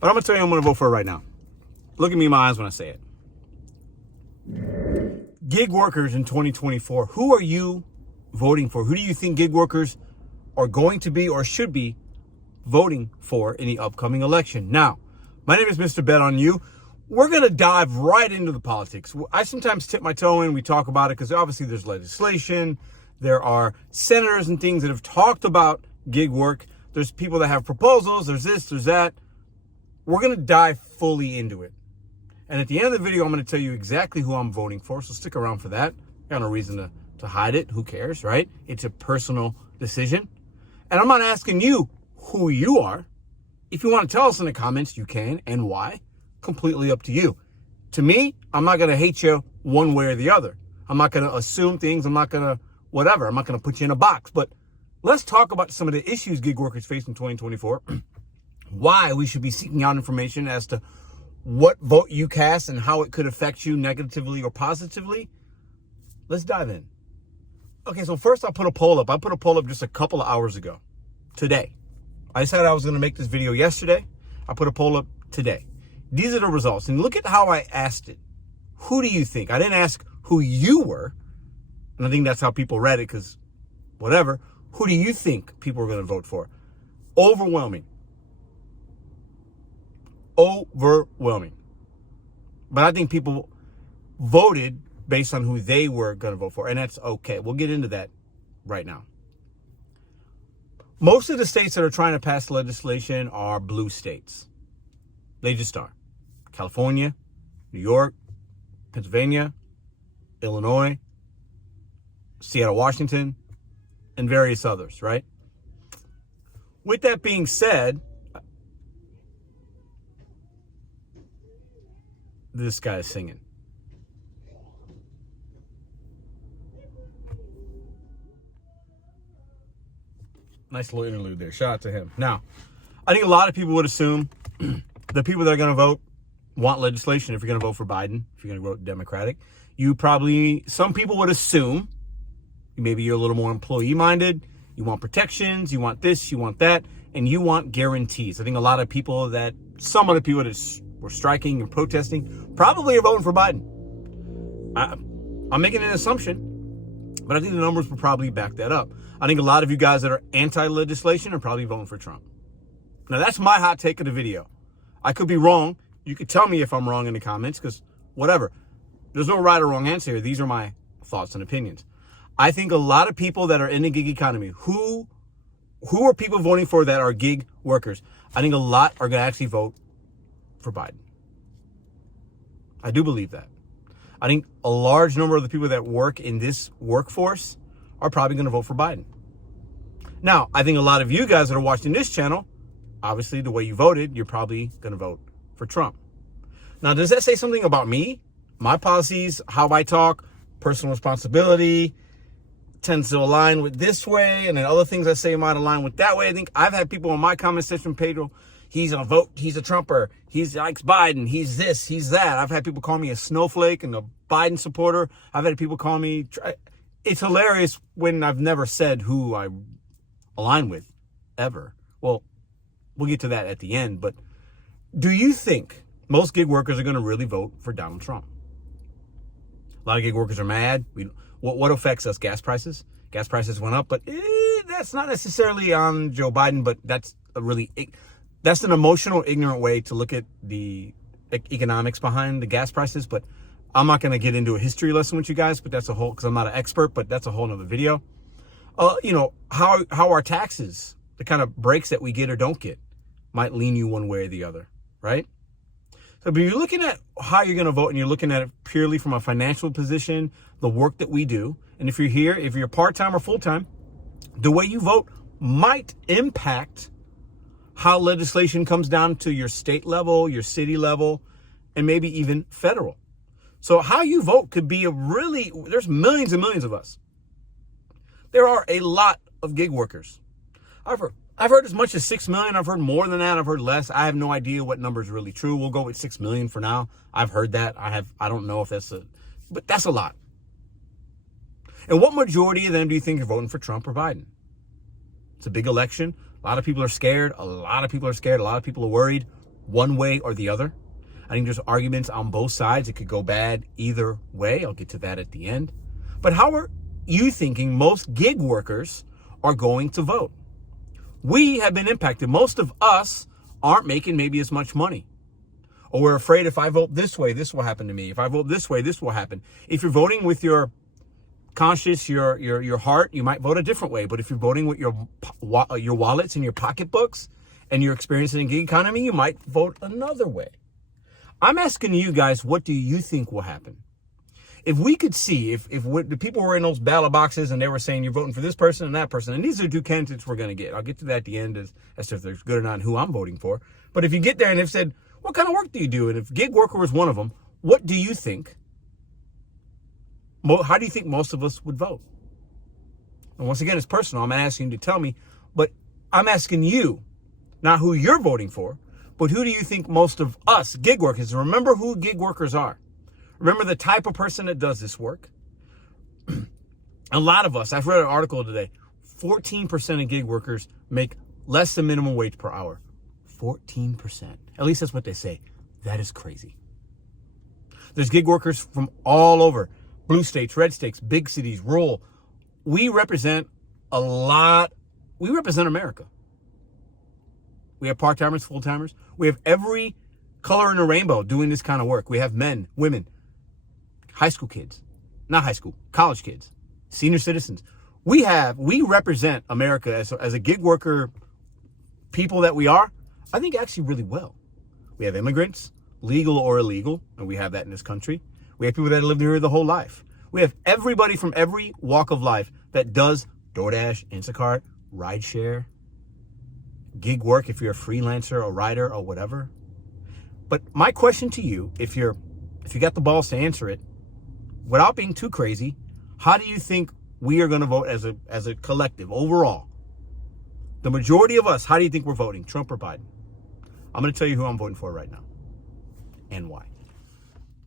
But I'm going to tell you I'm going to vote for it right now. Look at me in my eyes when I say it. Gig workers in 2024, who are you voting for? Who do you think gig workers are going to be or should be voting for in the upcoming election? Now, my name is Mr.BetonYou. We're going to dive right into the politics. I sometimes tip my toe in. We talk about it because obviously there's legislation. There are senators and things that have talked about gig work. There's people that have proposals. There's this, there's that. We're going to dive fully into it. And at the end of the video, I'm going to tell you exactly who I'm voting for. So stick around for that. Got no reason to hide it. Who cares, right? It's a personal decision. And I'm not asking you who you are. If you want to tell us in the comments, you can, and why. Completely up to you. To me, I'm not going to hate you one way or the other. I'm not going to assume things. I'm not going to whatever. I'm not going to put you in a box. But let's talk about some of the issues gig workers face in 2024. Why we should be seeking out information as to what vote you cast and how it could affect you negatively or positively. Let's dive in. Okay, so first I'll put a poll up. I put a poll up just a couple of hours ago. Today. I decided I was going to make this video yesterday. I put a poll up today. These are the results. And look at how I asked it. Who do you think? I didn't ask who you were. And I think that's how people read it because whatever. Who do you think people are going to vote for? Overwhelming. Overwhelming. But I think people voted based on who they were going to vote for. And that's okay. We'll get into that right now. Most of the states that are trying to pass legislation are blue states. They just are. California, New York, Pennsylvania, Illinois, Seattle, Washington, and various others, right? With that being said, this guy is singing. Nice little interlude there. Shout out to him. Now, I think a lot of people would assume the people that are going to vote want legislation. If you're going to vote for Biden, if you're going to vote Democratic, some people would assume maybe you're a little more employee-minded. You want protections. You want this. You want that. And you want guarantees. I think some of the people that were striking and protesting probably are voting for Biden. I'm making an assumption, but I think the numbers will probably back that up. I think a lot of you guys that are anti-legislation are probably voting for Trump. Now, that's my hot take of the video. I could be wrong. You could tell me if I'm wrong in the comments because whatever. There's no right or wrong answer here. These are my thoughts and opinions. I think a lot of people that are in the gig economy, who are people voting for that are gig workers? I think a lot are going to actually vote for Biden. I do believe that. I think a large number of the people that work in this workforce are probably going to vote for Biden. Now, I think a lot of you guys that are watching this channel, obviously the way you voted, you're probably going to vote for Trump. Now, does that say something about me, my policies, how I talk, personal responsibility, tends to align with this way, and then other things I say might align with that way? I think I've had people on my comment section, Pedro, he's a Trumper, he likes Biden, he's this, he's that. I've had people call me a snowflake and a Biden supporter. I've had people call me... It's hilarious when I've never said who I align with, ever. Well, we'll get to that at the end, but do you think most gig workers are going to really vote for Donald Trump? A lot of gig workers are mad. What affects us? Gas prices? Gas prices went up, but that's not necessarily on Joe Biden, but that's an emotional, ignorant way to look at the economics behind the gas prices. But I'm not going to get into a history lesson with you guys, but because I'm not an expert, but that's a whole nother video. How our taxes, the kind of breaks that we get or don't get, might lean you one way or the other, right? So, but you're looking at how you're going to vote, and you're looking at it purely from a financial position, the work that we do. And if you're part-time or full-time, the way you vote might impact how legislation comes down to your state level, your city level, and maybe even federal. So how you vote could be there's millions and millions of us. There are a lot of gig workers. I've heard as much as 6 million. I've heard more than that. I've heard less. I have no idea what number is really true. We'll go with 6 million for now. I've heard that. I don't know if but that's a lot. And what majority of them do you think are voting for Trump or Biden? It's a big election. A lot of people are scared. A lot of people are worried. one way or the other. I think there's arguments on both sides. It could go bad either way. I'll get to that at the end. But how are you thinking most gig workers are going to vote? We have been impacted. Most of us aren't making maybe as much money. Or we're afraid if I vote this way, this will happen to me. If I vote this way, this will happen. If you're voting with your conscience, your heart, you might vote a different way. But if you're voting with your wallets and your pocketbooks and you're experiencing a gig economy, you might vote another way. I'm asking you guys, what do you think will happen? If we could see, if the people were in those ballot boxes and they were saying you're voting for this person and that person, and these are two candidates we're going to get. I'll get to that at the end as to if they're good or not and who I'm voting for. But if you get there and they've said, what kind of work do you do? And if gig worker was one of them, what do you think? How do you think most of us would vote? And once again, it's personal. I'm not asking you to tell me, but I'm asking you, not who you're voting for, but who do you think most of us gig workers, remember who gig workers are. Remember the type of person that does this work. A lot of us, I've read an article today, 14% of gig workers make less than minimum wage per hour. 14%. At least that's what they say. That is crazy. There's gig workers from all over. Blue states, red states, big cities, rural. We represent a lot. We represent America. We have part-timers, full-timers. We have every color in the rainbow doing this kind of work. We have men, women, high school kids, not high school, college kids, senior citizens. We represent America as a gig worker people that we are, I think actually really well. We have immigrants, legal or illegal, and we have that in this country. We have people that have lived here their whole life. We have everybody from every walk of life that does DoorDash, Instacart, rideshare, gig work if you're a freelancer, a writer, or whatever. But my question to you, if you got the balls to answer it, without being too crazy, how do you think we are going to vote as a collective overall? The majority of us, how do you think we're voting? Trump or Biden? I'm going to tell you who I'm voting for right now and why.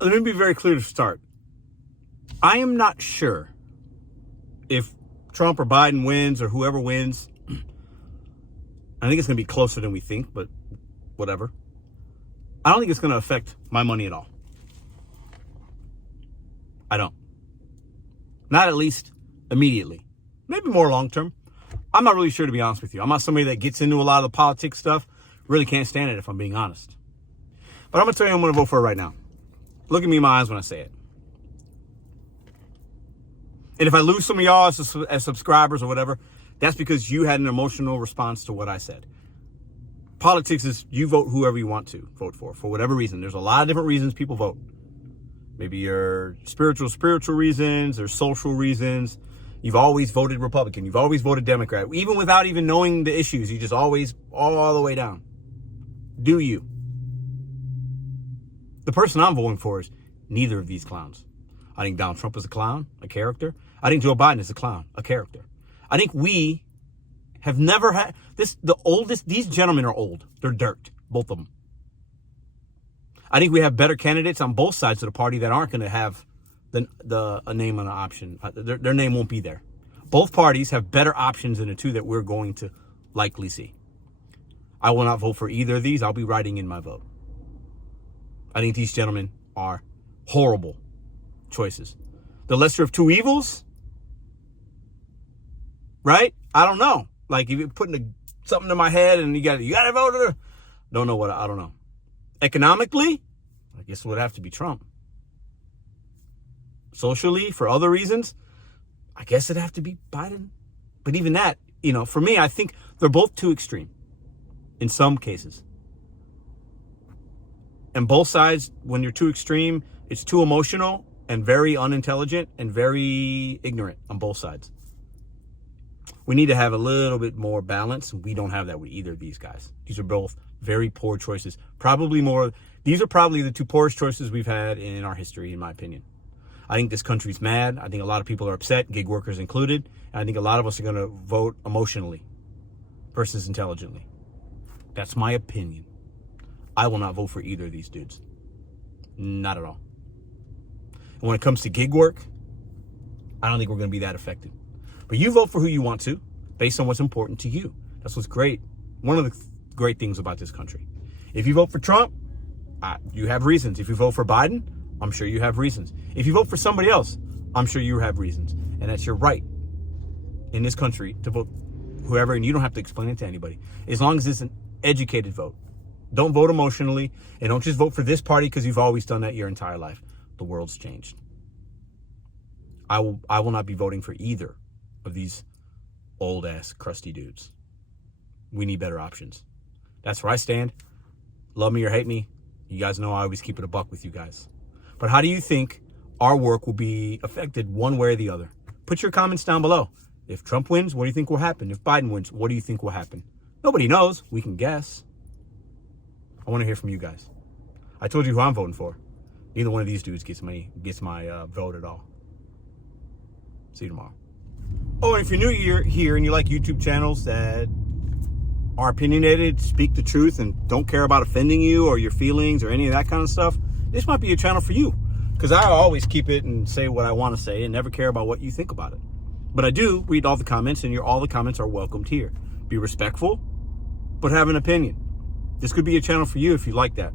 Let me be very clear to start. I am not sure if Trump or Biden wins or whoever wins. I think it's going to be closer than we think, but whatever. I don't think it's going to affect my money at all. I don't. Not at least immediately. Maybe more long term. I'm not really sure, to be honest with you. I'm not somebody that gets into a lot of the politics stuff. Really can't stand it if I'm being honest. But I'm going to tell you I'm going to vote for it right now. Look at me in my eyes when I say it. And if I lose some of y'all as subscribers or whatever, that's because you had an emotional response to what I said. Politics is you vote whoever you want to vote for whatever reason. There's a lot of different reasons people vote. Maybe your spiritual reasons, there's social reasons. You've always voted Republican. You've always voted Democrat. Even without even knowing the issues, you just always all the way down. Do you? The person I'm voting for is neither of these clowns. I think Donald Trump is a clown, a character. I think Joe Biden is a clown, a character. I think we have never had these gentlemen are old. They're dirt, both of them. I think we have better candidates on both sides of the party that aren't going to have a name on an option. Their name won't be there. Both parties have better options than the two that we're going to likely see. I will not vote for either of these. I'll be writing in my vote. I think these gentlemen are horrible choices. The lesser of two evils, right? I don't know. Like if you're putting something in my head and you got to vote. Don't know what I don't know. Economically, I guess it would have to be Trump. Socially, for other reasons, I guess it'd have to be Biden. But even that, for me, I think they're both too extreme in some cases. And both sides, when you're too extreme, it's too emotional and very unintelligent and very ignorant on both sides. We need to have a little bit more balance. We don't have that with either of these guys. These are both very poor choices. These are probably the two poorest choices we've had in our history, in my opinion. I think this country's mad. I think a lot of people are upset, gig workers included. And I think a lot of us are going to vote emotionally versus intelligently. That's my opinion. I will not vote for either of these dudes. Not at all. And when it comes to gig work, I don't think we're going to be that effective. But you vote for who you want to, based on what's important to you. That's what's great. One of the great things about this country. If you vote for Trump, you have reasons. If you vote for Biden, I'm sure you have reasons. If you vote for somebody else, I'm sure you have reasons. And that's your right in this country to vote whoever, and you don't have to explain it to anybody. As long as it's an educated vote. Don't vote emotionally, and don't just vote for this party because you've always done that your entire life. The world's changed. I will not be voting for either of these old-ass, crusty dudes. We need better options. That's where I stand. Love me or hate me. You guys know I always keep it a buck with you guys. But how do you think our work will be affected one way or the other? Put your comments down below. If Trump wins, what do you think will happen? If Biden wins, what do you think will happen? Nobody knows. We can guess. I want to hear from you guys. I told you who I'm voting for. Neither one of these dudes gets my vote at all. See you tomorrow. Oh, and if you're new here and you like YouTube channels that are opinionated, speak the truth, and don't care about offending you or your feelings or any of that kind of stuff, this might be a channel for you. Because I always keep it and say what I want to say and never care about what you think about it. But I do read all the comments, and all the comments are welcomed here. Be respectful, but have an opinion. This could be a channel for you if you like that.